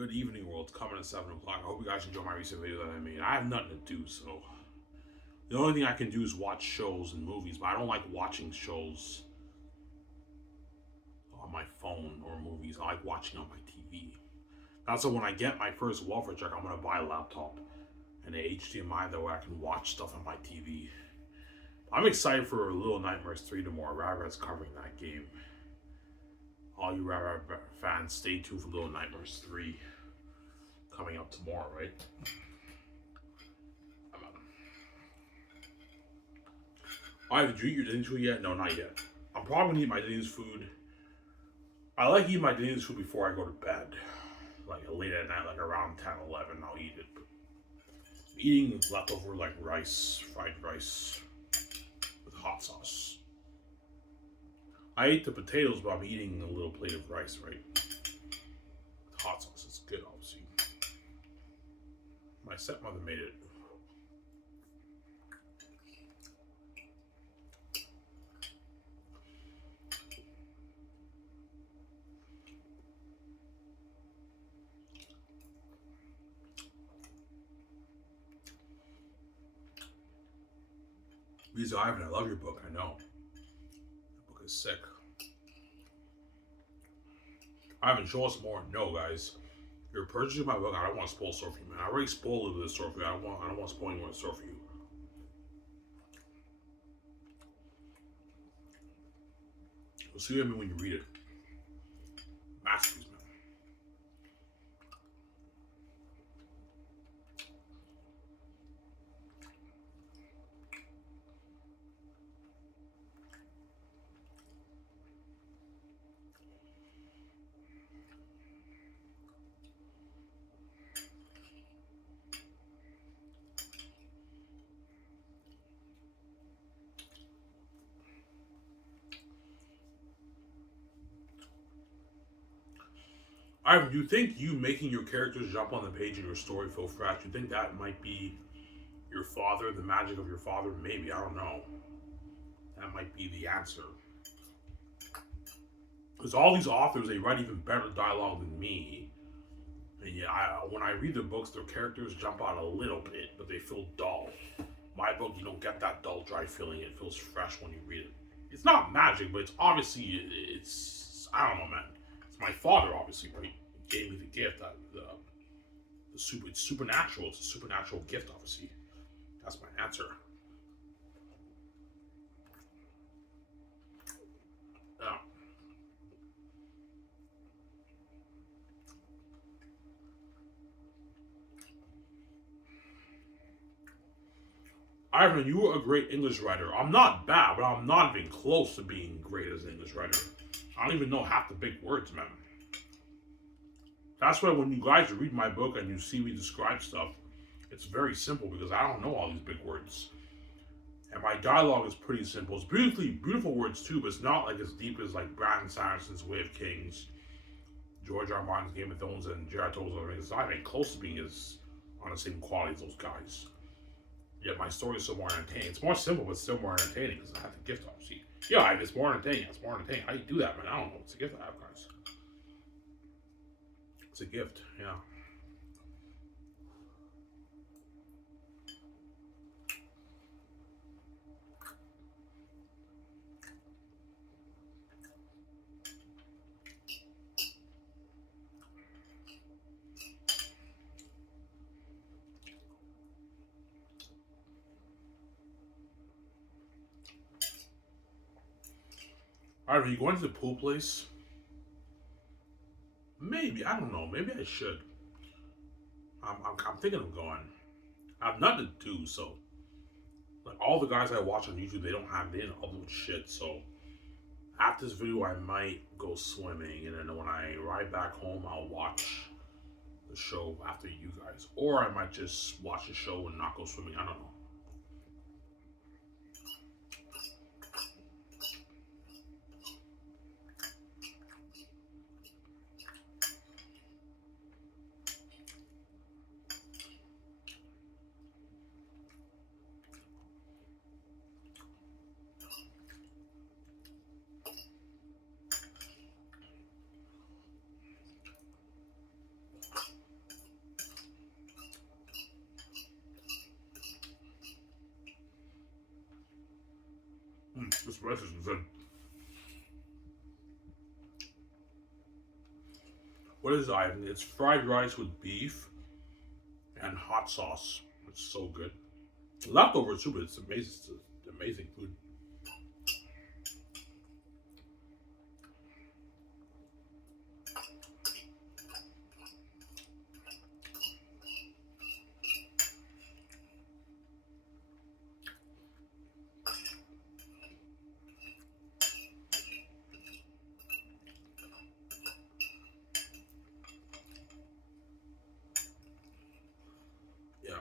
Good evening, world. It's coming at 7 o'clock. I hope you guys enjoy my recent video that I made. I have nothing to do, so the only thing I can do is watch shows and movies, but I don't like watching shows on my phone or movies. I like watching on my TV. That's why when I get my first welfare check, I'm going to buy a laptop and an HDMI that way I can watch stuff on my TV. I'm excited for Little Nightmares 3 tomorrow. Rabbit's covering that game. All you Rabbit fans, stay tuned for Little Nightmares 3 coming up tomorrow, right? Alright, did you eat your Denny's food yet? No, not yet. I'm probably gonna eat my Denny's food. I like eating my Denny's food before I go to bed. Like late at night, like around 10, 11, I'll eat it. Eating leftover like rice, fried rice with hot sauce. I ate the potatoes, but I'm eating a little plate of rice, right? With hot sauce, it's good, obviously. My stepmother made it. Lisa Ivan, I love your book, I know. The book is sick. Ivan, show us more. No, guys. If you're purchasing my book, I don't want to spoil the story for you, man. I already spoiled a little bit of the story for you. I don't want to spoil any more of the story for you. You'll see what I mean when you read it. Masterpiece, man. Ivan, do you think you making your characters jump on the page in your story feel fresh? Do you think that might be your father, the magic of your father? Maybe, I don't know. That might be the answer. Because all these authors, they write even better dialogue than me. And yeah, when I read their books, their characters jump out a little bit, but they feel dull. My book, you don't get that dull, dry feeling. It feels fresh when you read it. It's not magic, but it's obviously, I don't know, man. It's my father, obviously, right? He gave me the gift. It's supernatural. It's a supernatural gift, obviously. That's my answer. Yeah. Ivan, you were a great English writer. I'm not bad, but I'm not even close to being great as an English writer. I don't even know half the big words, man. That's why when you guys read my book and you see me describe stuff, it's very simple because I don't know all these big words. And my dialogue is pretty simple. It's beautiful words too, but it's not like as deep as like Brandon Sanderson's Way of Kings, George R. R. Martin's Game of Thrones, and Jared Tolstoy's. It's not even close to being as on the same quality as those guys. Yet my story is so more entertaining. It's more simple, but still more entertaining because I have the gift, obviously. Yeah, it's more entertaining. It's more entertaining. How do you do that, man? I don't know. It's a gift I have, guys. It's a gift, yeah. Alright, are you going to the pool place? Maybe, I don't know. Maybe I should. I'm thinking of going. I have nothing to do, so like all the guys I watch on YouTube, they didn't upload shit. So after this video, I might go swimming, and then when I ride back home, I'll watch the show after you guys, or I might just watch the show and not go swimming. I don't know. This rice is good. What is it, Ivan? It's fried rice with beef and hot sauce. It's so good. Leftover too, but it's amazing. It's amazing food. Yeah.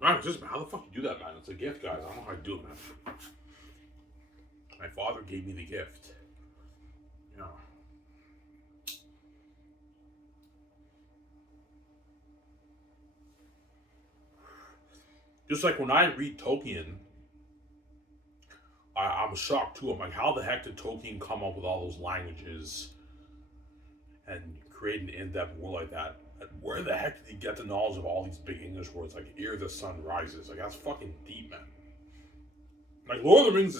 Man, just how the fuck you do that, man? It's a gift, guys. I don't know how I do it, man. My father gave me the gift. Yeah. Just like when I read Tolkien, I'm shocked too. I'm like, how the heck did Tolkien come up with all those languages and create an in-depth world like that? Where the heck did he get the knowledge of all these big English words like "ere the sun rises"? Like that's fucking deep, man. Like Lord of the Rings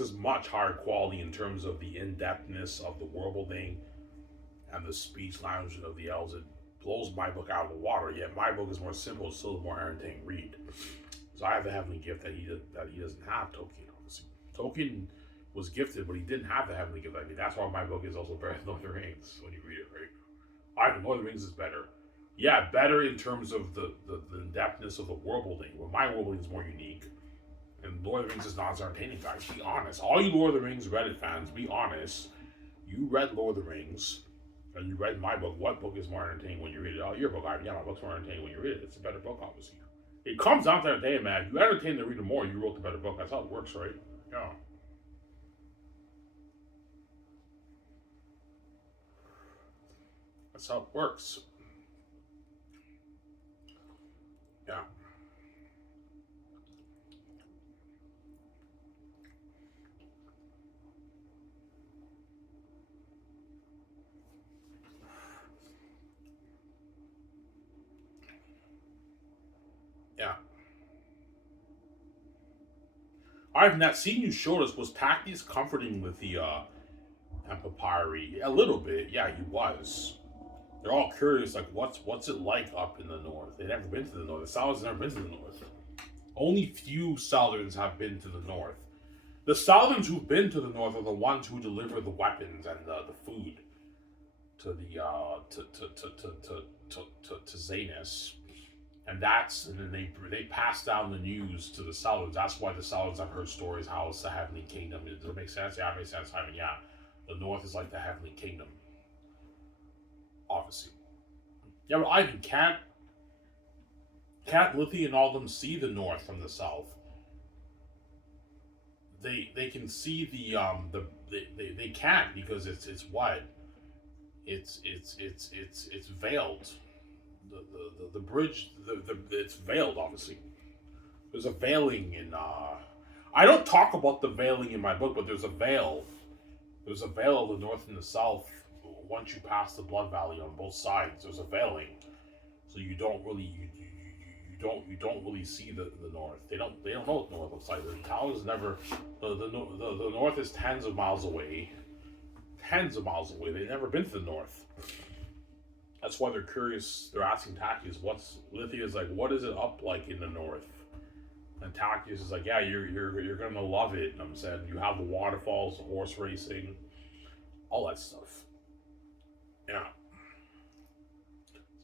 is much higher quality in terms of the in-depthness of the world building and the speech language of the elves. It blows my book out of the water. Yet my book is more simple, it's still a more entertaining read. So I have the heavenly gift that he doesn't have. Tolkien, obviously. Tolkien was gifted, but he didn't have the heavenly gift. I mean, that's why my book is also better than Lord of the Rings when you read it, right? I think Lord of the Rings is better. Yeah, better in terms of the in-depthness of the world building. Well, my world building is more unique. And Lord of the Rings is not as entertaining, guys. Be honest. All you Lord of the Rings Reddit fans, be honest. You read Lord of the Rings, and you read my book. What book is more entertaining when you read it? Oh, your book. Yeah, my book's more entertaining when you read it. It's a better book, obviously. It comes down to entertainment, man. You entertain the reader more, you wrote the better book. That's how it works, right? Yeah. That's how it works. Yeah. Yeah. Ivan, that scene you showed us, was Tactius comforting with the Papyri? A little bit, yeah, he was. They're all curious, like, what's it like up in the north? They've never been to the north. The Saladins never been to the north. Only few Saladins have been to the north. The Saladins who've been to the north are the ones who deliver the weapons and the food to the to Xanus, and then they pass down the news to the Saladins. That's why the Saladins have heard stories how it's the heavenly kingdom. Does it make sense? Yeah, it makes sense. I mean, yeah, the north is like the heavenly kingdom, obviously. Yeah, but Ivan can't Lithia and all of them see the north from the south? They can see they can't because it's what it's veiled. The bridge it's veiled, obviously. There's a veiling in I don't talk about the veiling in my book, but there's a veil. There's a veil of the north and the south. Once you pass the Blood Valley on both sides, there's a veiling, so you don't really you don't really see the north. They don't know what the north looks like. The towers never the north is tens of miles away. Tens of miles away. They've never been to the north. That's why they're curious. They're asking Tactius, Lithia's like, what is it up like in the north? And Tactius is like, yeah, you're gonna love it. And I'm saying you have the waterfalls, the horse racing, all that stuff. Yeah.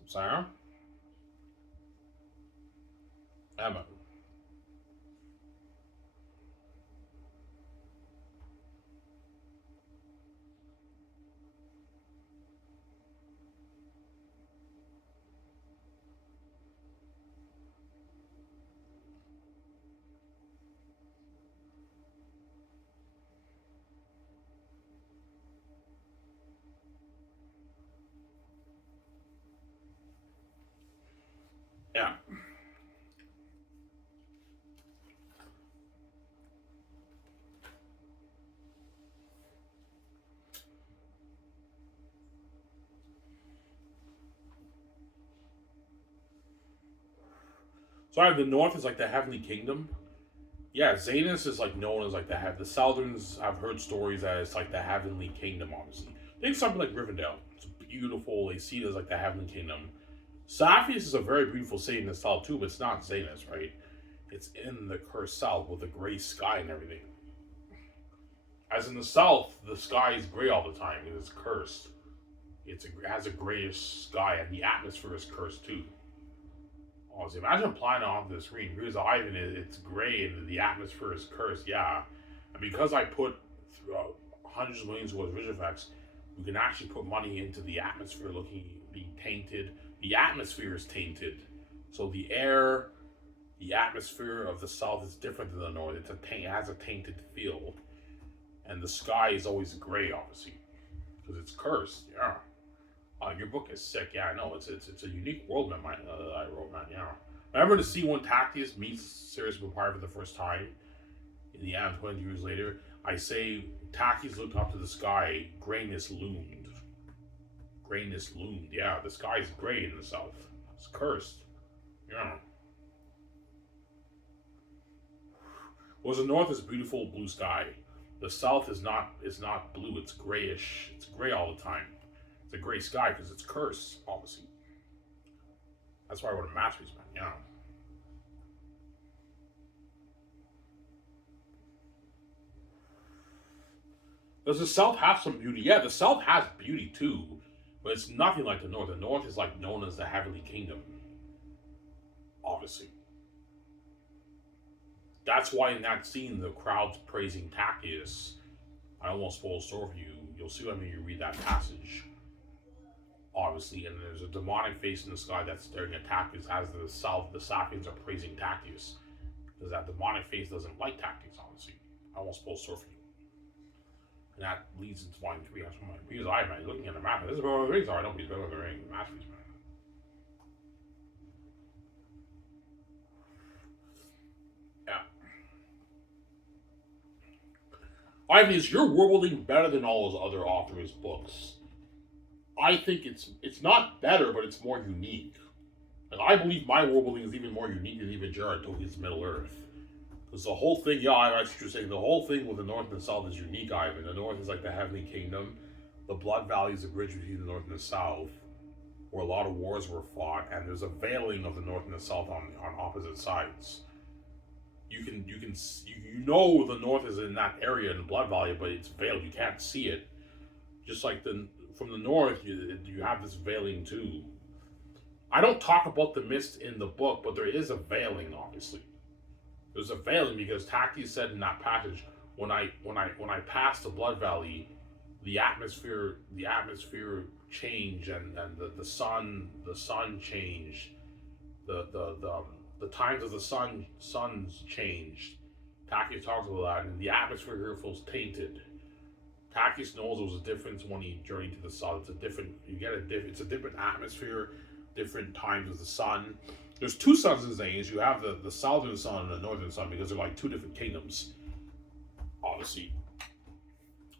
Sarah? Emma. Yeah. So I have the north is like the heavenly kingdom. Yeah, Xanus is like known as like the Southerns. I've heard stories that it's like the heavenly kingdom. Obviously, think something like Rivendell. It's beautiful. They see it as like the heavenly kingdom. Saphius is a very beautiful city in the south too, but it's not Xanus, right? It's in the cursed south with the gray sky and everything. As in the south, the sky is gray all the time because it's cursed. It has a grayish sky, and the atmosphere is cursed too. Honestly, imagine applying it onto the screen. Here's Ivan, it's gray and the atmosphere is cursed. Yeah, and because I put hundreds of millions worth of visual effects, we can actually put money into the atmosphere being tainted. The atmosphere is tainted, so the air, the atmosphere of the south is different than the north. It has a tainted feel, and the sky is always gray, obviously, because it's cursed. Yeah. Your book is sick. Yeah, I know. It's a unique world map that I wrote, man. Yeah. Remember to see when Tactius meets Sirius Empire for the first time in the end, 20 years later. I say Tactius looked up to the sky. Grayness loomed. Grayness loomed. Yeah, the sky is gray in the south. It's cursed. Yeah. Whereas the north is beautiful blue sky. The south is not blue. It's grayish. It's gray all the time. It's a gray sky because it's cursed, obviously. That's why I wrote a masterpiece, man. Yeah. Does the South have some beauty? Yeah, the South has beauty too, but it's nothing like the North. The North is like known as the Heavenly Kingdom, obviously. That's why in that scene, the crowd's praising Tactius. I almost spoil the story for you. You'll see when you read that passage. Obviously, and there's a demonic face in the sky that's staring at Tactius as the South, the Sapiens are praising Tactius. Because that demonic face doesn't like Tactius, obviously. I won't spoil the story for you. And that leads into volume 3. That's one of my because I man, looking at the map. This is where the rings are. I don't be better than the ring. Masterpiece, man. Yeah. Ivan, is your world building better than all those other authors' books? I think it's not better, but it's more unique. And I believe my world building is even more unique than even Jared Tolkien's Middle Earth. Because the whole thing, yeah, I what you're saying. The whole thing with the North and the South is unique, Ivan. The North is like the Heavenly Kingdom. The Blood Valley is the bridge between the North and the South, where a lot of wars were fought, and there's a veiling of the North and the South on opposite sides. You know the North is in that area in the Blood Valley, but it's veiled. You can't see it. Just like from the North, you have this veiling too. I don't talk about the mist in the book, but there is a veiling, obviously. There's a veiling because Tactius said in that passage, when I passed the Blood Valley, the atmosphere changed and the sun changed. The times of the suns changed. Tactius talks about that, and the atmosphere here feels tainted. Tactius knows there was a difference when he journeyed to the sun. It's a different atmosphere, different times of the sun. There's two suns in Xanus. You have the southern sun and the northern sun because they're like two different kingdoms. Obviously,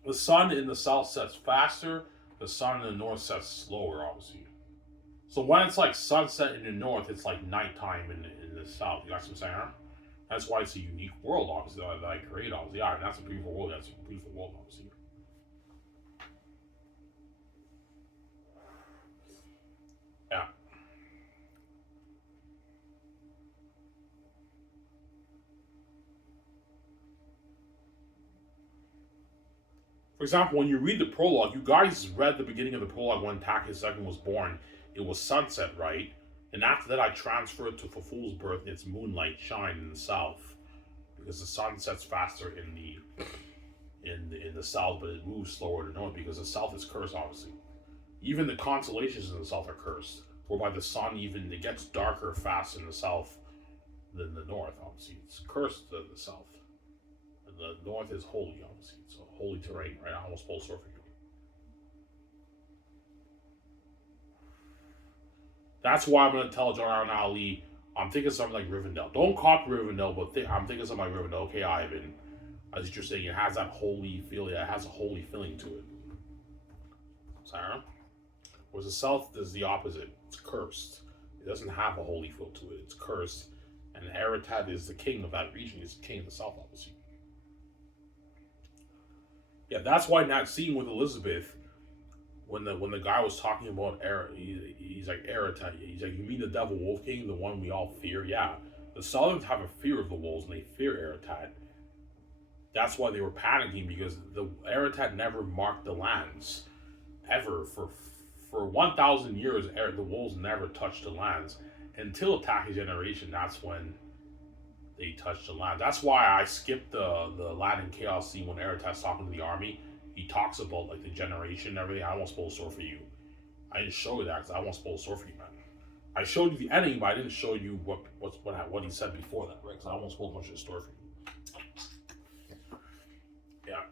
the sun in the south sets faster. The sun in the north sets slower. Obviously, so when it's like sunset in the north, it's like nighttime in the south. You got what I'm saying? Huh? That's why it's a unique world, obviously, that I create. Obviously, yeah, and that's a beautiful world. That's a beautiful world, obviously. Yeah. For example, when you read the prologue, you guys read the beginning of the prologue when Tactius II was born. It was sunset, right? And after that, I transferred to Fool's Birth, and it's moonlight shine in the south, because the sun sets faster in the south, but it moves slower to the north because the south is cursed, obviously. Even the constellations in the south are cursed, whereby the sun it gets darker fast in the south than the north. Obviously, it's cursed to the south. The north is holy, obviously. It's a holy terrain, right? I almost spoiled for you. That's why I'm going to tell Jar Ali, I'm thinking something like Rivendell. Don't copy Rivendell, but I'm thinking something like Rivendell. Okay, Ivan. As you're saying, it has that holy feeling. It has a holy feeling to it. Sarah? Whereas the south is the opposite. It's cursed. It doesn't have a holy feel to it. It's cursed. And Eretad is the king of that region. He's the king of the South, obviously. Yeah, that's why in that scene with Elizabeth, when the guy was talking about he's like Eretad. He's like, you mean the devil wolf king, the one we all fear? Yeah, the Southerns have a fear of the wolves and they fear Eretad. That's why they were panicking, because the Eretad never marked the lands ever for 1,000 years. The wolves never touched the lands until Taki's generation. That's when they touched the land. That's why I skipped the Latin chaos scene when Eretad's talking to the army. He talks about like the generation and everything. I won't spoil the story for you. I didn't show you that because I won't spoil the story for you, man. I showed you the ending, but I didn't show you what he said before that, right? Because I won't spoil much of the story for you. Yeah.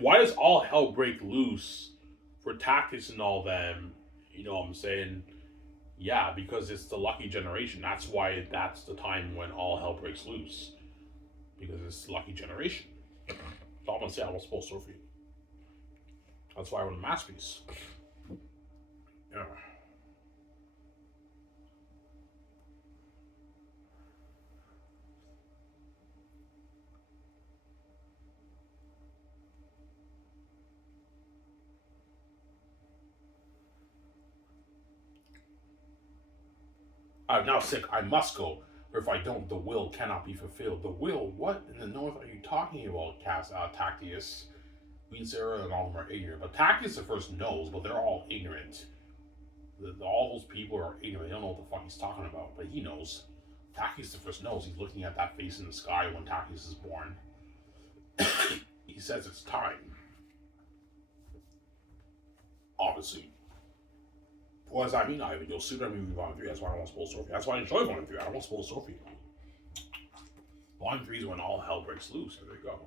Why does all hell break loose for Tactics and all them? You know what I'm saying? Yeah, because it's the lucky generation. That's why that's the time when all hell breaks loose. Because it's the lucky generation. That's all I'm gonna say. I won't spoil the story for you. That's why I wrote a masterpiece. Yeah. I'm now sick. I must go. For if I don't, the will cannot be fulfilled. The will? What in the north are you talking about, Tactius? Queen Sarah and all of them are ignorant. But Tactius at first knows, but they're all ignorant. All those people are ignorant. They don't know what the fuck he's talking about, but he knows. Tactius the first knows. He's looking at that face in the sky when Tactius is born. He says it's time. Obviously. What does that mean, Ivan? You'll see that movie Volume 3. That's why I don't want to spoil the story. That's why I enjoy Volume 3. I don't want to spoil the story. Volume 3 is when all hell breaks loose. There you go.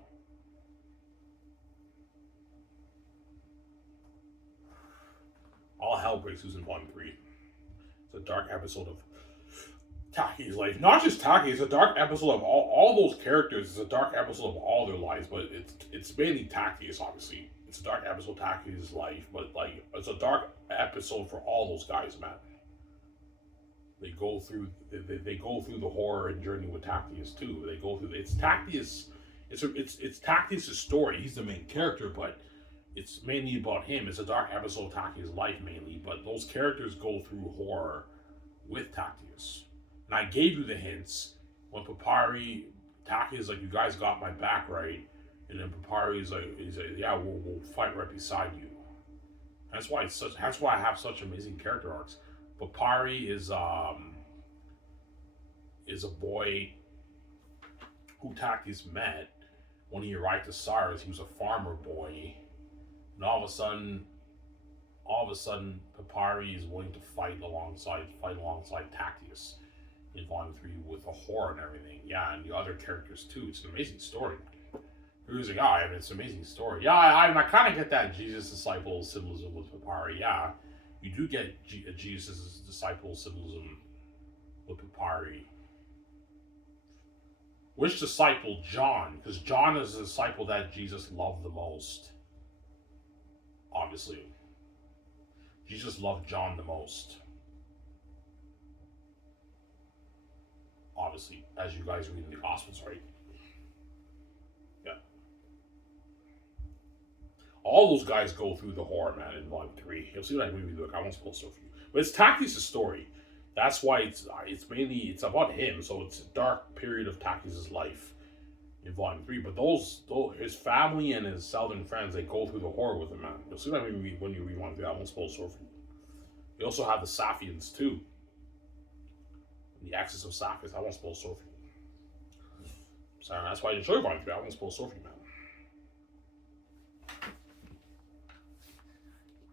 All hell breaks loose in Volume 3. It's a dark episode of Taki's life. Not just Taki, it's a dark episode of all those characters. It's a dark episode of all their lives, but it's mainly Taki's, obviously. It's a dark episode of Taki's life, but like it's a dark episode for all those guys, man. They go through the horror and journey with Tactius too. They go through it's Tactius. It's Tactius' story. He's the main character, but it's mainly about him. It's a dark episode of Tactius' life mainly, but those characters go through horror with Tactius. And I gave you the hints when Papyri, Tactius like, you guys got my back, right? And then Papyri is like, yeah, we'll fight right beside you. That's why I have such amazing character arcs. Papyri is a boy who Tactius met when he arrived to Cyrus. He was a farmer boy, and all of a sudden, Papyri is willing to fight alongside Tactius in Volume 3 with the horror and everything. Yeah, and the other characters too. It's an amazing story. He was like, I mean, it's an amazing story. Yeah, I kind of get that Jesus disciple symbolism with Papyri. Yeah, you do get Jesus' disciple symbolism with Papyri. Which disciple? John. Because John is the disciple that Jesus loved the most. Obviously. Jesus loved John the most. Obviously, as you guys read in the Gospels, right? Yeah. All those guys go through the horror, man, in Volume 3. You'll see what I movie look. I won't spoil stuff for you. But it's Tactius' story. That's why it's about him. So it's a dark period of Tactius' life in Volume 3. But those his family and his southern friends, they go through the horror with him, man. You'll see what I mean when you read Volume 3. I won't spoil stuff for you. You also have the Saphians too. The Axis of Sapphires. I won't spoil the story for you. Sorry, that's why I didn't show you Volume 3. I won't spoil the story for you, man.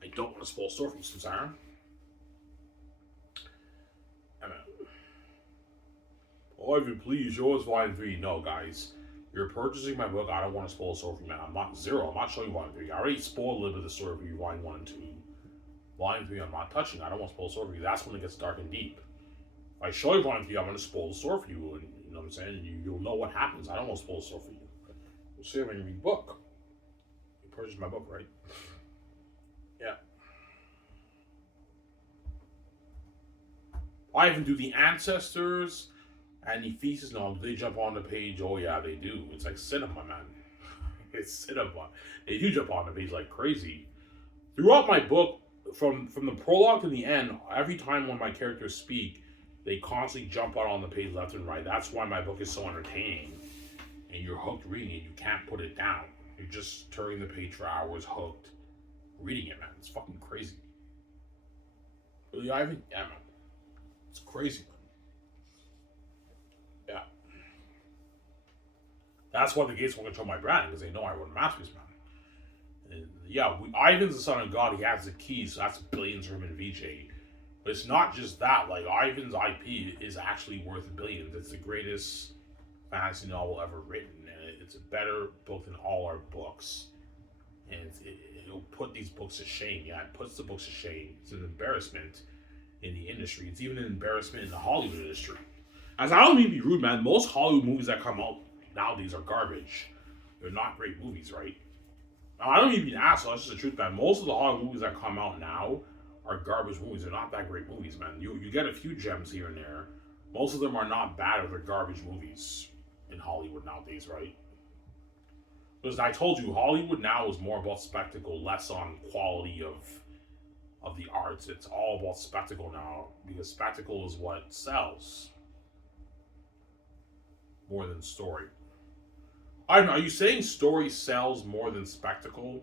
I don't want to spoil the story for you, Sarah. Oh, if you please, show us Volume 3. No, guys. You're purchasing my book. I don't want to spoil the story for you, man. I'm not showing you Volume 3. I already spoiled a little bit of the story for you, Volume 1 and 2. Volume 3, I'm not touching. I don't want to spoil the story for you. That's when it gets dark and deep. If I show you Volume 3, I'm going to spoil the story for you. And you know what I'm saying? You'll know what happens. I don't want to spoil the story for you. see when you read book. You purchased my book, right? Yeah. I even do the ancestors and the thesis. No, do they jump on the page? Oh yeah, they do. It's like cinema, man. It's cinema. They do jump on the page like crazy. Throughout my book, from the prologue to the end, every time when my characters speak, they constantly jump out on the page left and right. That's why my book is so entertaining. And you're hooked reading it. You can't put it down. You're just turning the page for hours, hooked, reading it, man. It's fucking crazy. Really, Ivan? Yeah, man. It's crazy, man. Yeah. That's why the Gates won't control my brand, because they know I run Masterpiece, man. And yeah, Ivan's the son of God. He has the keys, so that's billions from him VJ. But it's not just that. Like, Ivan's IP is actually worth billions. It's the greatest fantasy novel ever written. And it's a better book than all our books. And it'll put these books to shame. Yeah, it puts the books to shame. It's an embarrassment in the industry. It's even an embarrassment in the Hollywood industry. As I don't mean to be rude, man, most Hollywood movies that come out nowadays are garbage. They're not great movies, right? Now, I don't mean to be an asshole, that's just the truth, man. Most of the Hollywood movies that come out now are garbage movies. They're not that great movies, man. You get a few gems here and there. Most of them are not bad, or they're garbage movies in Hollywood nowadays, right? Because I told you, Hollywood now is more about spectacle, less on quality of the arts. It's all about spectacle now, because spectacle is what sells more than story. I don't know, are you saying story sells more than spectacle?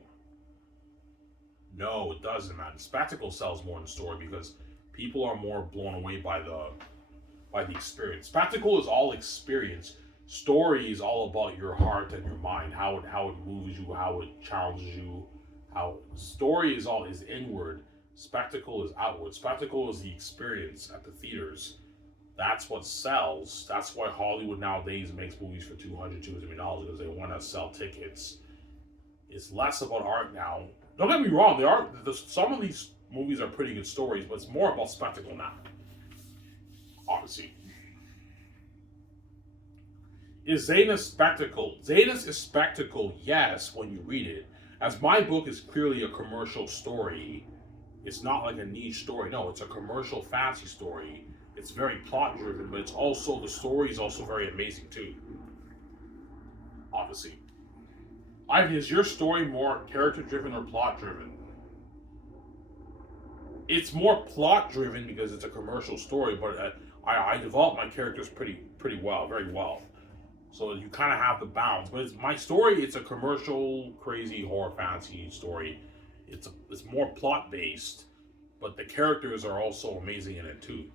No, it doesn't, man. Spectacle sells more than story because people are more blown away by the experience. Spectacle is all experience. Story is all about your heart and your mind, how it moves you, how it challenges you. How story is inward. Spectacle is outward. Spectacle is the experience at the theaters. That's what sells. That's why Hollywood nowadays makes movies for $200 million, because they want to sell tickets. It's less about art now. Don't get me wrong, some of these movies are pretty good stories, but it's more about spectacle now. Obviously. Is Xanus spectacle? Xanus is spectacle, yes, when you read it. As my book is clearly a commercial story, it's not like a niche story. No, it's a commercial fantasy story. It's very plot driven, but the story is also very amazing too. Obviously. Ivan, is your story more character driven or plot driven? It's more plot driven because it's a commercial story, but I develop my characters pretty well, very well. So you kind of have the balance. But my story, it's a commercial, crazy horror fantasy story. It's more plot based, but the characters are also amazing in it too.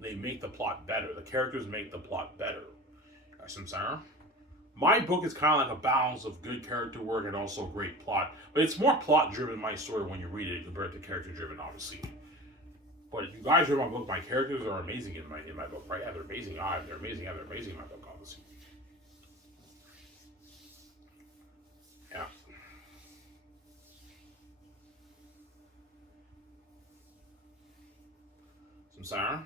They make the plot better. The characters make the plot better. That's what I'm saying. My book is kind of like a balance of good character work and also great plot. But it's more plot driven, my story, when you read it compared to character driven, obviously. But if you guys read my book, my characters are amazing in my book, right? Yeah, they're amazing. They're amazing. Yeah, they're amazing in my book, obviously. Yeah. Some Sarah.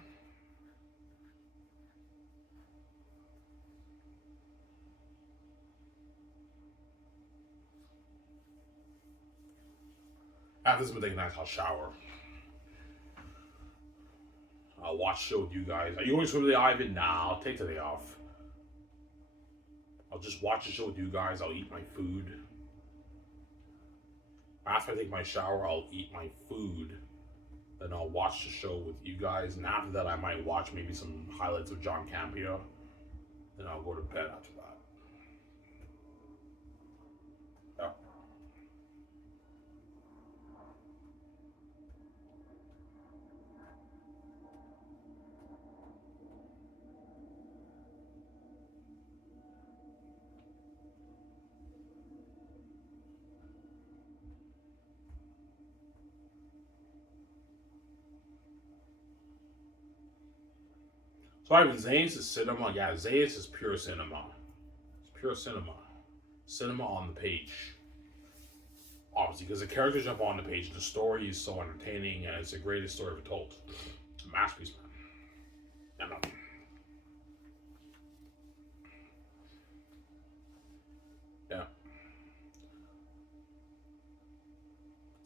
After this, I'm gonna take a nice hot shower. I'll watch the show with you guys. Are you going to swim today, Ivan? Nah, I'll take today off. I'll just watch the show with you guys. I'll eat my food. After I take my shower, I'll eat my food. Then I'll watch the show with you guys. And after that, I might watch maybe some highlights of John Campea. Then I'll go to bed after that. Yeah. So Ivan, Xanus is cinema. Yeah, Xanus is pure cinema. It's pure cinema. Cinema on the page. Obviously, because the characters jump on the page. The story is so entertaining, and it's the greatest story ever told. It's a masterpiece, man. Yeah, no.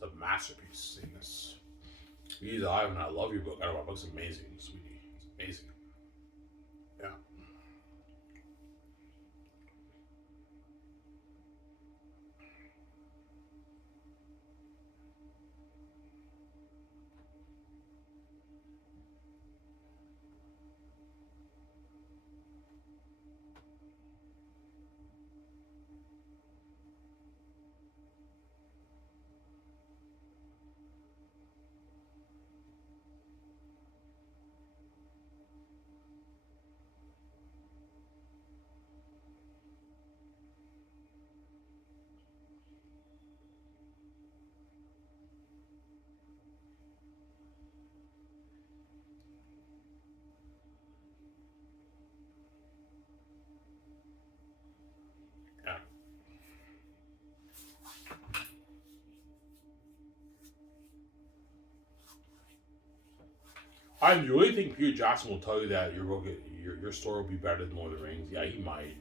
It's a masterpiece in this. He's alive, and I love your book. I don't know, my book's amazing, sweetie. It's amazing. Yeah. Yeah. I really think Peter Jackson will tell you that your story will be better than Lord of the Rings. Yeah, he might.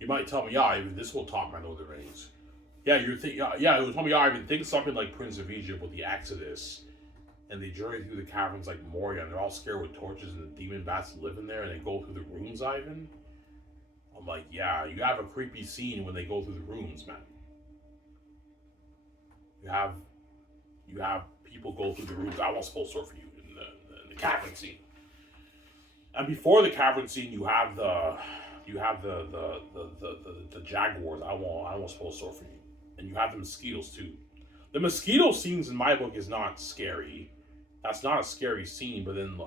He might tell me, yeah, even this will top my Lord of the Rings. Yeah, yeah, it will tell me, yeah, I even think something like Prince of Egypt with the Exodus, and they journey through the caverns like Moria, and they're all scared with torches, and the demon bats live in there, and they go through the rooms, Ivan. I'm like, yeah, you have a creepy scene when they go through the rooms, man. You have you have people go through the rooms. I won't spoil story for you in the cavern scene. And before the cavern scene, you have the jaguars. I won't spoil story for you. And you have the mosquitoes too. The mosquito scenes in my book is not scary. That's not a scary scene. But then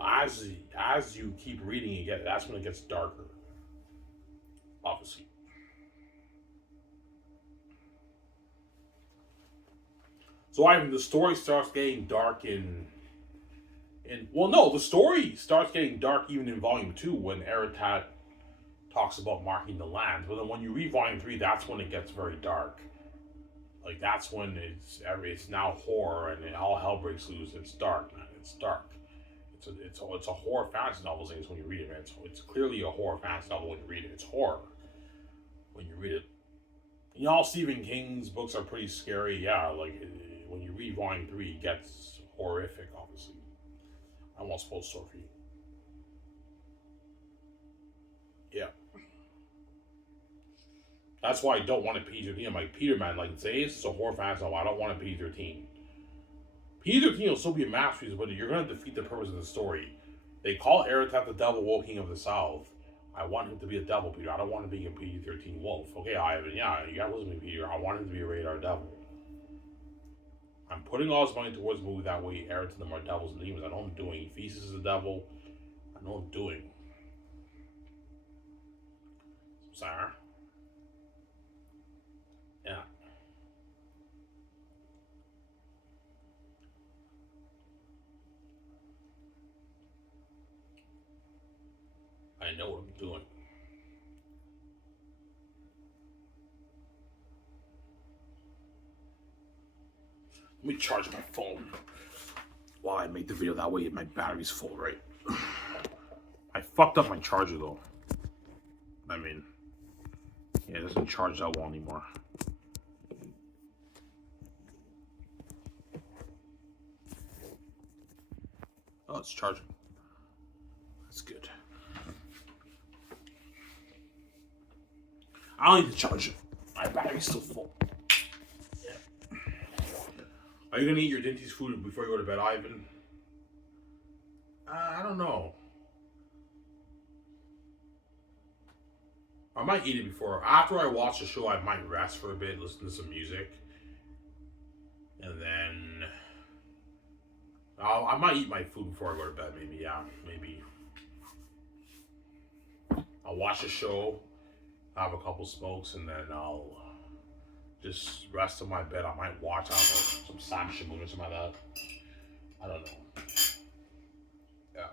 as you keep reading it, that's when it gets darker. Obviously. So Ivan, the story starts getting dark no, the story starts getting dark even in volume 2 when Eretat talks about marking the lands. But then when you read volume 3, that's when it gets very dark. Like that's when it's now horror and all hell breaks loose. It's dark, man. It's dark. It's a horror fantasy novel thing when you read it, man. It's clearly a horror fantasy novel when you read it. It's horror when you read it. You know, all Stephen King's books are pretty scary. Yeah, like when you read volume 3, it gets horrific. Obviously, I won't spoil the story for you. Yeah. That's why I don't want a PG-13. I'm like, Peter, man, like, say this is a horror fantasy novel. I don't want a PG-13. PG-13 will still be a masterpiece, but you're going to defeat the purpose of the story. They call Eretat the devil walking of the south. I want him to be a devil, Peter. I don't want him to be a PG-13 wolf. Okay, Ivan, yeah, you got to listen to me, Peter. I want him to be a radar devil. I'm putting all his money towards the movie that way. Eretat and them are devils and demons. I know what I'm doing. Thesis is a devil. I know what I'm doing. Sorry. Yeah. I know what I'm doing. Let me charge my phone while I make the video. That way my battery's full, right? I fucked up my charger though. I mean, yeah, it doesn't charge that well anymore. Oh, it's charging. That's good. I don't need to charge it. My battery's still full. Yeah. Are you gonna eat your Dinty's food before you go to bed, Ivan? I don't know. I might eat it before. After I watch the show, I might rest for a bit, listen to some music. And then I might eat my food before I go to bed, maybe, yeah. Maybe. I'll watch the show, have a couple smokes, and then I'll just rest on my bed. I might watch, I don't know, some Sam movie or something like that. I don't know. Yeah.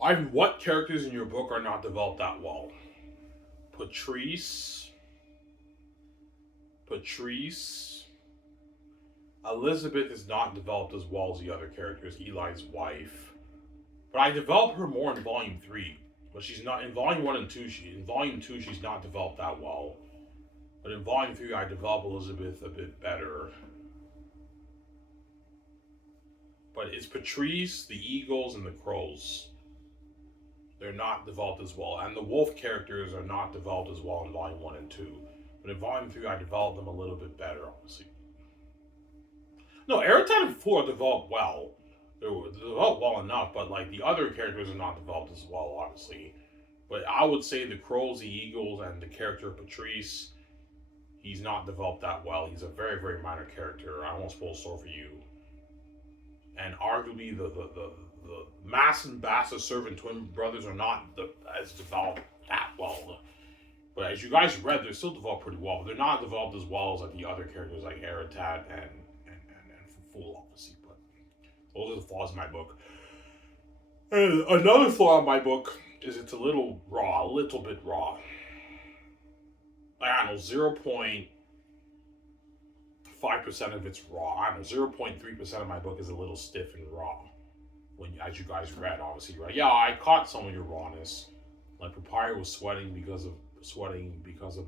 Ivan, what characters in your book are not developed that well? Patrice, Patrice, Elizabeth is not developed as well as the other characters. Eli's wife, but I developed her more in Volume 3. But she's not in Volume 1 and 2. In Volume 2, she's not developed that well. But in Volume 3, I develop Elizabeth a bit better. But it's Patrice, the Eagles, and the Crows. They're not developed as well. And the Wolf characters are not developed as well in Volume 1 and 2. But in Volume 3, I developed them a little bit better, obviously. No, Eritad and Fool are developed well. They're developed well enough, but like the other characters are not developed as well, obviously. But I would say the Crows, the Eagles, and the character Patrice, he's not developed that well. He's a very, very minor character. I won't spoil the story for you. And arguably, the Mass and Bassa servant twin brothers are not as developed that well. But as you guys read, they're still developed pretty well. They're not developed as well as like the other characters like Eritad and Fool, obviously. But those are the flaws in my book. And another flaw in my book is it's a little raw, a little bit raw. Like, I don't know, 0.5% of it's raw. I don't know, 0.3% of my book is a little stiff and raw. As you guys read, obviously, right? Yeah, I caught some of your rawness. Like Papaya was sweating because of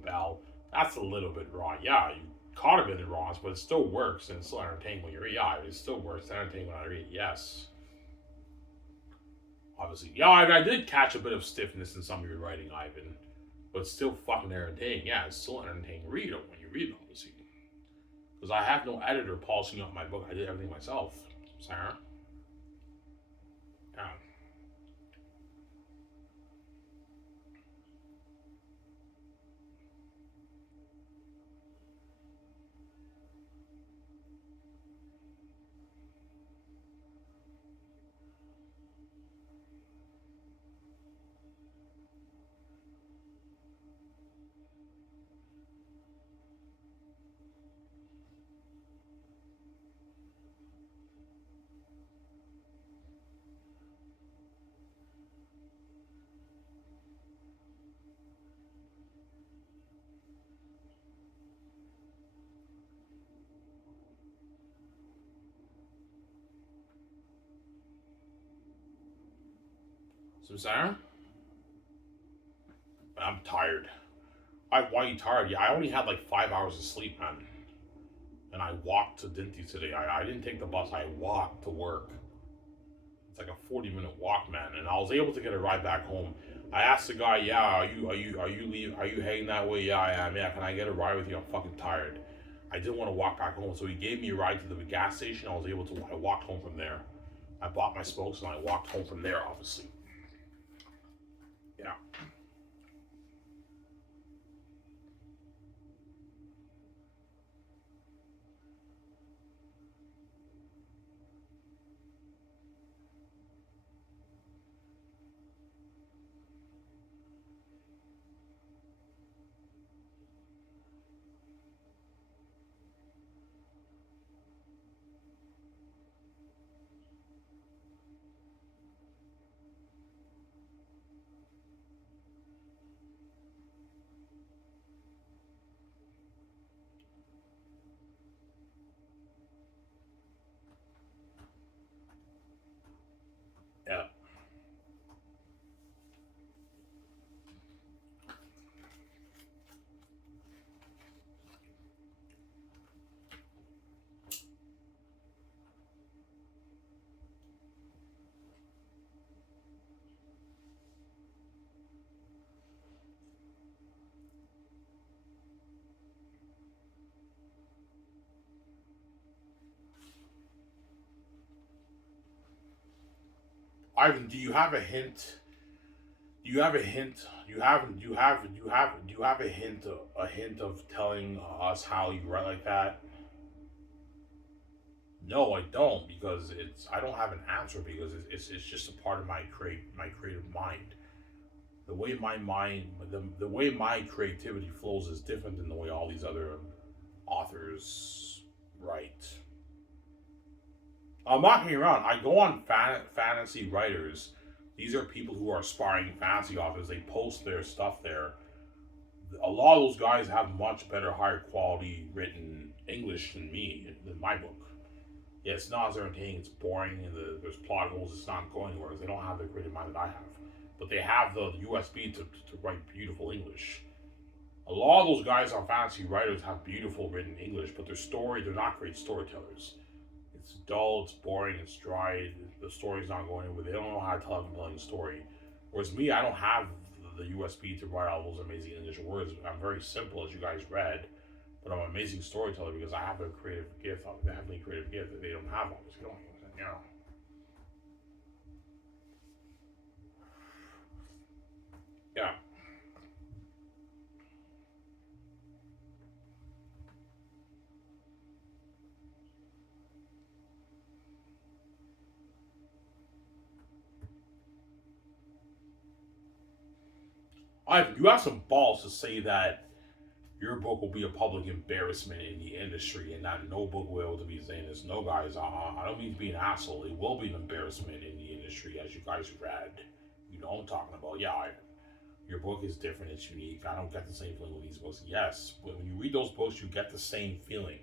Belle. That's a little bit raw. Yeah, you caught a bit of rawness, but it still works and it's still entertaining when you read. Yeah, it still works. It's entertaining when I read. Yes. Obviously, yeah, I did catch a bit of stiffness in some of your writing, Ivan, but it's still fucking entertaining. Yeah, it's still an entertaining read when you read it, obviously. Because I have no editor polishing up my book. I did everything myself, Sarah. Yeah. So, Sarah? I'm tired. Why are you tired? Yeah, I only had like 5 hours of sleep, man. And I walked to Dinty today. I didn't take the bus. I walked to work. It's like a 40-minute walk, man. And I was able to get a ride back home. I asked the guy, yeah, are you heading that way? Yeah, I am. Yeah, can I get a ride with you? I'm fucking tired. I didn't want to walk back home, so he gave me a ride to the gas station. I walked home from there. I bought my smokes and I walked home from there, obviously. Yeah. Yeah. Ivan, do you have a hint? Do you have a hint? Do you have a hint of telling us how you write like that? No, I don't because I don't have an answer because it's just a part of my creative mind. The way my mind the way my creativity flows is different than the way all these other authors write. I'm not hanging around. I go on fantasy writers. These are people who are aspiring fantasy authors. They post their stuff there. A lot of those guys have much better, higher quality written English than me, than my book. Yeah, it's not as entertaining. It's boring, and there's plot holes. It's not going anywhere. They don't have the creative mind that I have, but they have the USB to write beautiful English. A lot of those guys on fantasy writers have beautiful written English, but they're not great storytellers. It's dull, it's boring, it's dry. The story's not going anywhere. They don't know how to tell a compelling story. Whereas me, I don't have the USB to write all those amazing English words. I'm very simple, as you guys read, but I'm an amazing storyteller because I have a creative gift, a heavenly creative gift that they don't have always. You know. Yeah. You have some balls to say that your book will be a public embarrassment in the industry and that no book will be able to be saying this. No, guys, I don't mean to be an asshole. It will be an embarrassment in the industry, as you guys read. You know what I'm talking about. Yeah, your book is different. It's unique. I don't get the same feeling with these books. Yes, but when you read those books, you get the same feeling.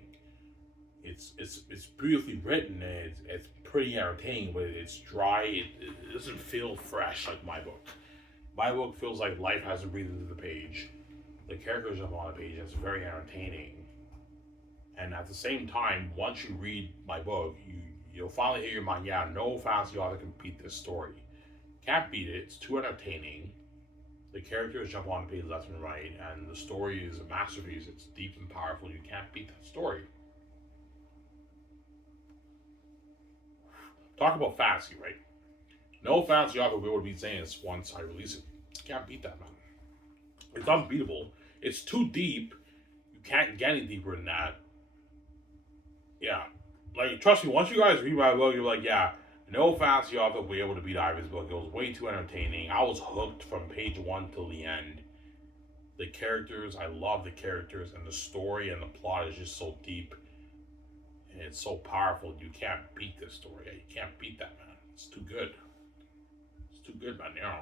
It's beautifully written. And it's pretty entertaining, but it's dry. It doesn't feel fresh like my book. My book feels like life hasn't breathed into the page. The characters are on the page. It's very entertaining. And at the same time, once you read my book, you'll finally hear your mind, yeah, no fantasy author can beat this story. Can't beat it. It's too entertaining. The characters jump on the page left and right, and the story is a masterpiece. It's deep and powerful. You can't beat that story. Talk about fantasy, right? No fantasy author will be able to beat Xanus once I release it. Can't beat that, man. It's unbeatable. It's too deep. You can't get any deeper than that. Yeah. Like, trust me, once you guys read my book, you're like, yeah, no fantasy author will be able to beat Ivan's book. It was way too entertaining. I was hooked from page 1 till the end. The characters, I love the characters, and the story and the plot is just so deep. And it's so powerful. You can't beat this story. You can't beat that, man. It's too good. It's too good, man. You know.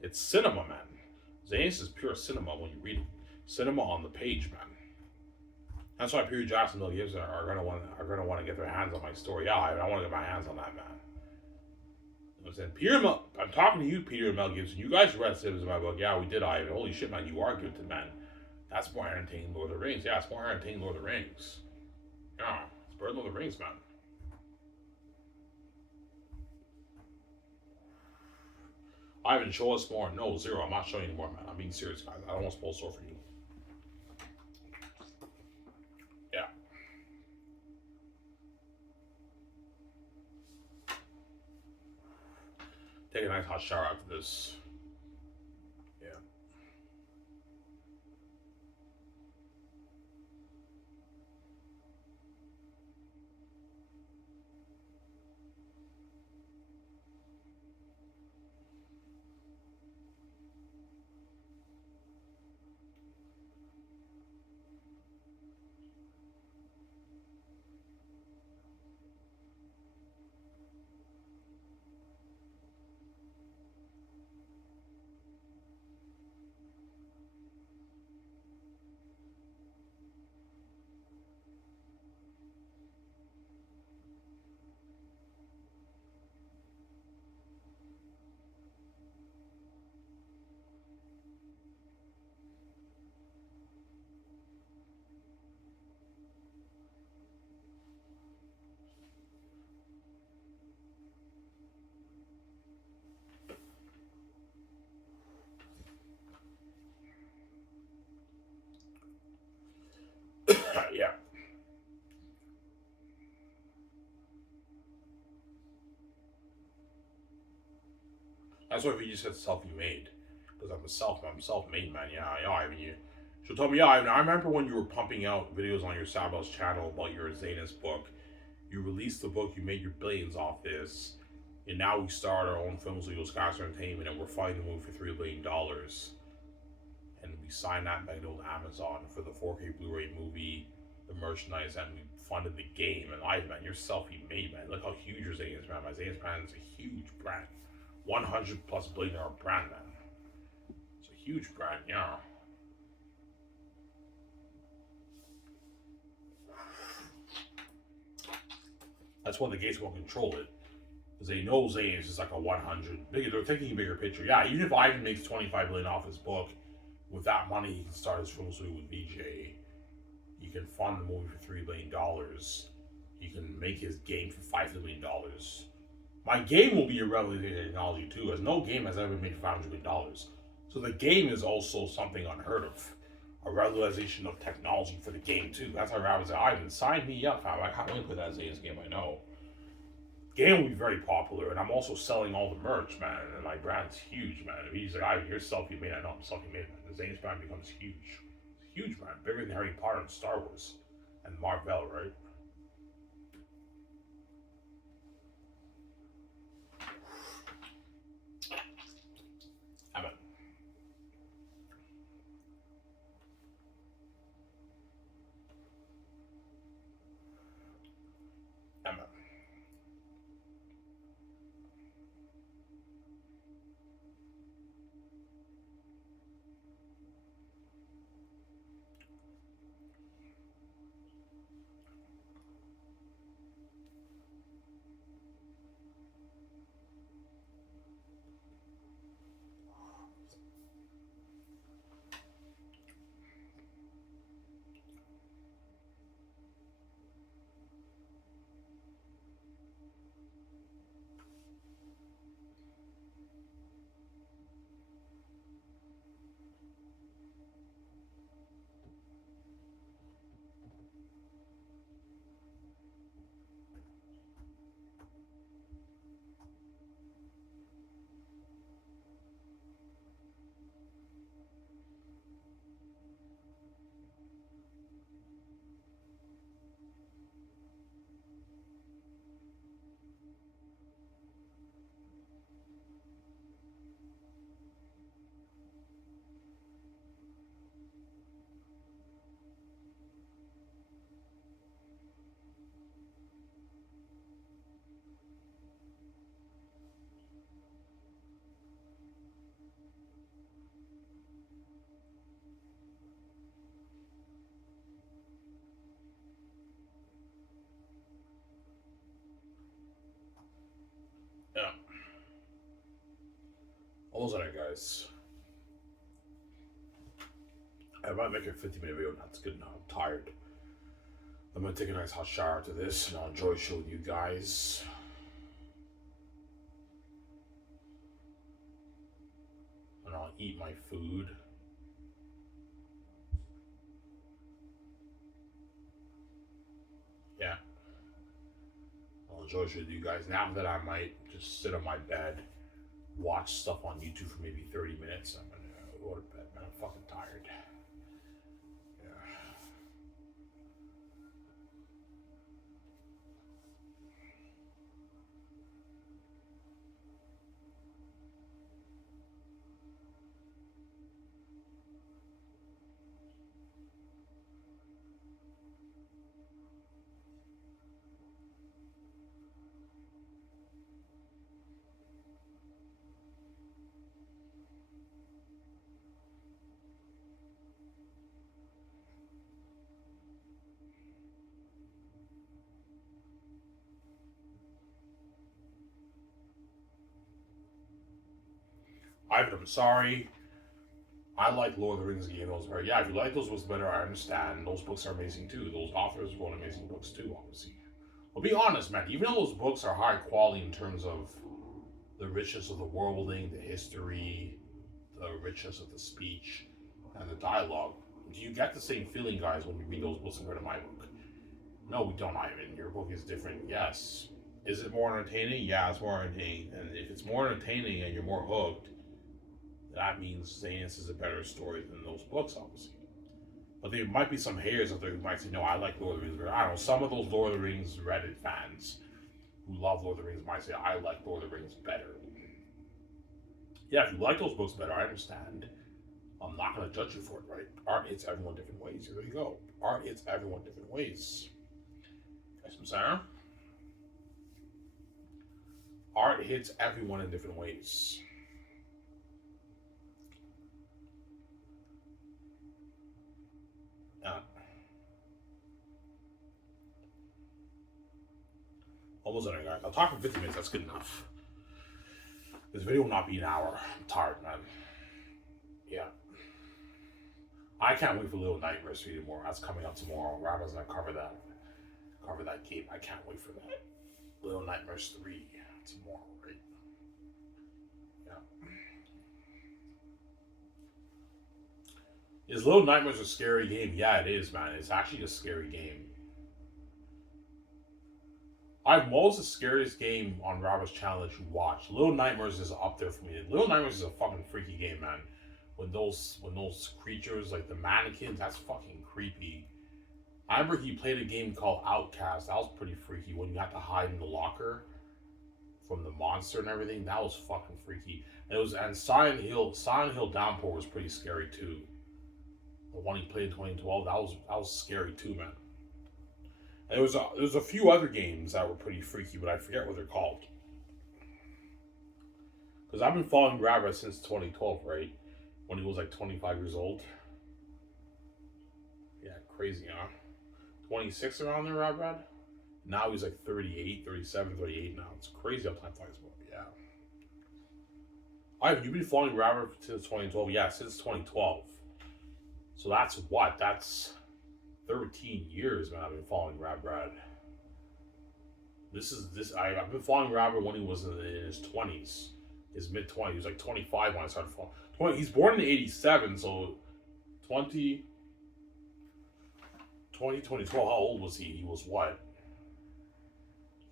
It's cinema, man. Xanus is pure cinema when you read it. Cinema on the page, man. That's why Peter Jackson and Mel Gibson are gonna want to get their hands on my story. Yeah, I want to get my hands on that, man. You know what I'm saying? I'm talking to you, Peter and Mel Gibson. You guys read Sims in my book. Yeah, we did, Ivan. Holy shit, man, you are gifted, man. That's more entertaining than Lord of the Rings. Yeah, it's more entertaining than Lord of the Rings. Yeah, it's better than Lord of the Rings, man. Ivan, show us more. No, zero. I'm not showing you more, man. I'm being serious, guys. I don't want to spoil store for you. Yeah. Take a nice hot shower after this. Yeah. Yeah. That's why you said self-made. Because I'm self-made, man. Yeah, yeah, I mean, you should tell me, yeah, I remember when you were pumping out videos on your Sabos channel about your Xanus book. You released the book, you made your billions off this, and now we start our own film studio, Skies Entertainment, and we're fighting the movie for $3 billion. And we signed that back to Amazon for the 4K Blu-ray movie. the merchandise and we funded the game. And live, man, you're self-made, man. Look how huge your Xanus, man. My Xanus brand is a huge brand. 100 plus billion dollar brand, man. It's a huge brand, yeah. That's why the gates won't control it. Because they know Xanus is like a 100. Bigger, they're taking a bigger picture. Yeah, even if Ivan makes 25 billion off his book, with that money he can start his film studio with VJ. He can fund the movie for $3 billion. He can make his game for $5 billion. My game will be a revolutionary technology too, as no game has ever made $500 million. So the game is also something unheard of. A revolutionization of technology for the game too. That's how I was like, Ivan, sign me up, fam. I can't wait to play that Xanus game, I know. Game will be very popular, and I'm also selling all the merch, man, and my brand's huge, man. If he's like, Ivan, you're self-made, I know I'm self-made, man. The Xanus brand becomes huge. It's a huge brand, bigger than Harry Potter and Star Wars. And Marvel, right? Emma. Emma. Yeah. All those other guys. I might make a 50-minute video, that's good enough. I'm tired. I'm gonna take a nice hot shower after this, and I'll enjoy the show with you guys. And I'll eat my food. Yeah. I'll enjoy the show with you guys. And after that, I might just sit on my bed, watch stuff on YouTube for maybe 30 minutes. I'm gonna go to bed, man. I'm fucking tired. Yeah. I'm sorry. I like Lord of the Rings game. Those are, yeah, if you like those books better, I understand. Those books are amazing too. Those authors wrote amazing books too, obviously. Well, be honest, man. Even though those books are high quality in terms of the richness of the worlding, the history, the richness of the speech, and the dialogue, do you get the same feeling, guys, when you read those books compared to my book? No, we don't, Ivan. Your book is different, yes. Is it more entertaining? Yeah, it's more entertaining. And if it's more entertaining and you're more hooked, that means Xanus is a better story than those books, obviously. But there might be some haters out there who might say, no, I like Lord of the Rings better. I don't know, some of those Lord of the Rings Reddit fans who love Lord of the Rings might say, I like Lord of the Rings better. Yeah, if you like those books better, I understand. I'm not going to judge you for it, right? Art hits everyone different ways. Here we go. Art hits everyone different ways. That's what I'm saying. Art hits everyone in different ways. Yeah. Almost done, guys. I'll talk for 50 minutes. That's good enough. This video will not be an hour. I'm tired, man. Yeah. I can't wait for Little Nightmares 3 tomorrow. That's coming up tomorrow. Rabbi's gonna cover that game. I can't wait for that. Little Nightmares 3 tomorrow, right? Yeah. Is Little Nightmares a scary game? Yeah, it is, man. It's actually a scary game. I've most the scariest game on Rabbi's channel that you watch. Little Nightmares is up there for me. Little Nightmares is a fucking freaky game, man. When those creatures, like the mannequins, that's fucking creepy. I remember he played a game called Outcast. That was pretty freaky when you had to hide in the locker from the monster and everything. That was fucking freaky. And Silent Hill Downpour was pretty scary too. The one he played in 2012, that was scary too, man. And there was a few other games that were pretty freaky, but I forget what they're called. Because I've been following Rabbi since 2012, right? When he was like 25 years old. Yeah, crazy, huh? 26 around there, Rabbi? Now he's like 38, 37, 38 now. It's crazy how time flies by. Yeah. Ivan, you've been following Rabbi since 2012? Yeah, since 2012. So that's what? That's 13 years, man. I've been following Brad. I've been following Robert when he was in his 20s, his mid 20s. He was like 25 when I started following. He's born in 87, so 2012. How old was he? He was what?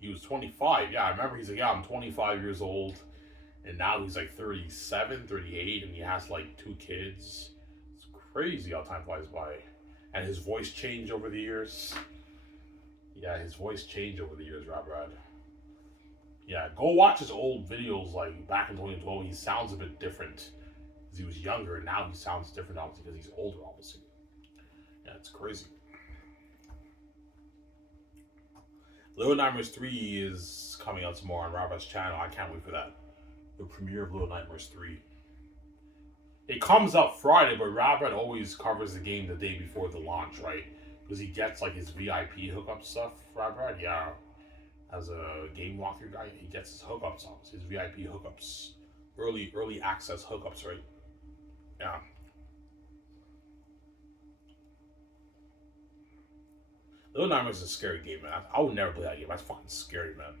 He was 25. Yeah, I remember he's like, yeah, I'm 25 years old, and now he's like 37, 38, and he has like 2 kids. It's crazy how time flies by. And his voice changed over the years. Yeah, his voice changed over the years, Brad. Yeah, go watch his old videos, like back in 2012. He sounds a bit different. Because he was younger, and now he sounds different, obviously, because he's older, obviously. Yeah, it's crazy. Little Nightmares 3 is coming out tomorrow on Rabbi's channel. I can't wait for that. The premiere of Little Nightmares 3. It comes out Friday, but Rabbi always covers the game the day before the launch, right? Because he gets like his VIP hookup stuff, Rabbi. Yeah, as a game walkthrough guy, he gets his hookups on his VIP hookups, early access hookups, right? Yeah. Little Nightmares is a scary game, man. I would never play that game. That's fucking scary, man.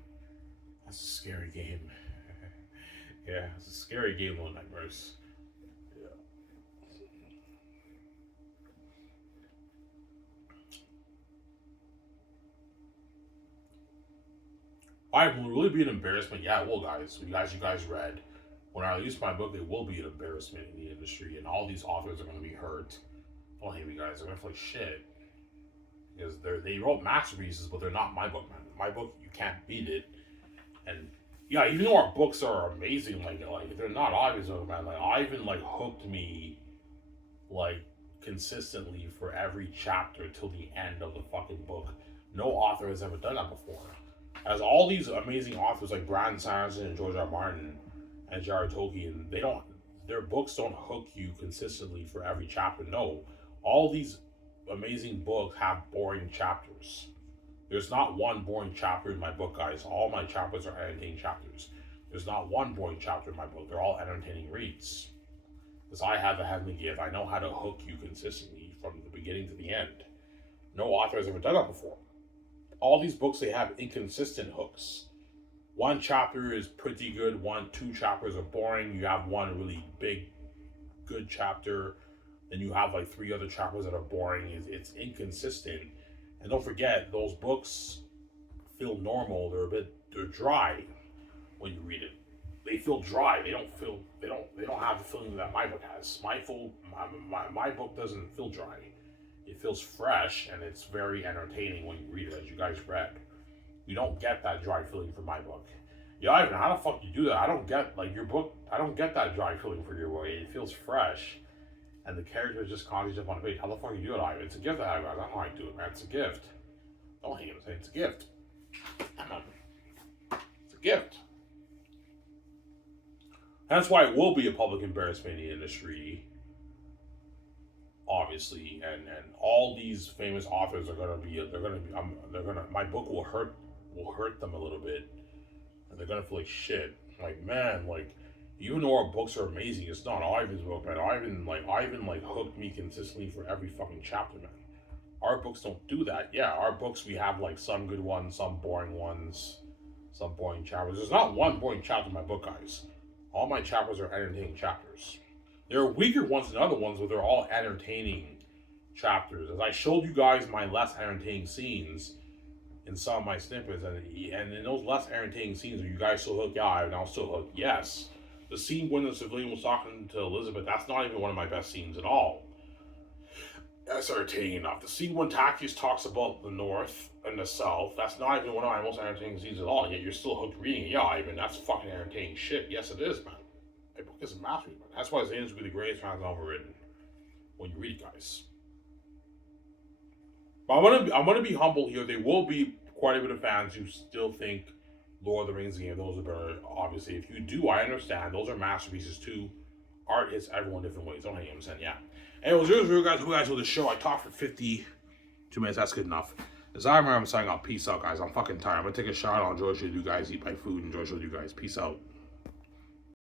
That's a scary game. Yeah, it's a scary game, Little Nightmares. Will really be an embarrassment. Yeah, it will, guys. You guys read. When I release my book, it will be an embarrassment in the industry, and all these authors are going to be hurt. Don't hate me, guys. They're going to feel like shit. Because they wrote masterpieces, but they're not my book, man. My book, you can't beat it. And, yeah, even though our books are amazing, like they're not obvious, man. Like, Ivan, hooked me, consistently for every chapter till the end of the fucking book. No author has ever done that before. As all these amazing authors like Brandon Sanderson and George R. Martin and J.R.R. Tolkien, their books don't hook you consistently for every chapter. No, all these amazing books have boring chapters. There's not one boring chapter in my book, guys. All my chapters are entertaining chapters. There's not one boring chapter in my book. They're all entertaining reads. Because I have a heavenly gift. I know how to hook you consistently from the beginning to the end. No author has ever done that before. All these books, they have inconsistent hooks. One chapter is pretty good, 2 chapters are boring. You have one really big, good chapter, then you have 3 other chapters that are boring. It's inconsistent. And don't forget, those books feel normal. They're dry when you read it. They feel dry. They don't have the feeling that my book has. My book doesn't feel dry. It feels fresh, and it's very entertaining when you read it, as you guys read. You don't get that dry feeling from my book. Yeah, Ivan, how the fuck you do that? I don't get, your book, I don't get that dry feeling for your book. It feels fresh, and the characters just constantly jump on the page. How the fuck you do it, Ivan? It's a gift I have, guys. I don't know how you do it, man. It's a gift. Don't hate him. Say it's a gift. It's a gift. That's why it will be a public embarrassment in the industry, obviously, and all these famous authors are my book will hurt them a little bit, and they're gonna feel like shit. Like, man, like, even though our books are amazing, it's not Ivan's book, man. Ivan hooked me consistently for every fucking chapter, man. Our books don't do that. Yeah, our books, we have like some good ones, some boring ones, some boring chapters. There's not one boring chapter in my book, guys. All my chapters are entertaining chapters. There are weaker ones than other ones, but they're all entertaining chapters. As I showed you guys my less entertaining scenes in some of my snippets, and in those less entertaining scenes, are you guys still hooked? Yeah, and I'll still hook. Yes. The scene when the civilian was talking to Elizabeth, that's not even one of my best scenes at all. That's entertaining enough. The scene when Taxis talks about the North and the South, that's not even one of my most entertaining scenes at all, yet you're still hooked reading it. Yeah, Ivan, that's fucking entertaining shit. Yes, it is, man. My book is a masterpiece, man. That's why Xanus will be the greatest man ever written when you read it, guys. But I'm gonna be humble here. There will be quite a bit of fans who still think Lord of the Rings game, those are better. Obviously, if you do, I understand. Those are masterpieces too. Art hits everyone different ways. Don't hate him, saying, yeah. Anyways, here's you guys with the show. I talked for 52 minutes. That's good enough. As I remember, I'm signing off. Peace out, guys. I'm fucking tired. I'm gonna take a shower. I'll enjoy showing you guys eat my food. Enjoy showing you guys. Peace out.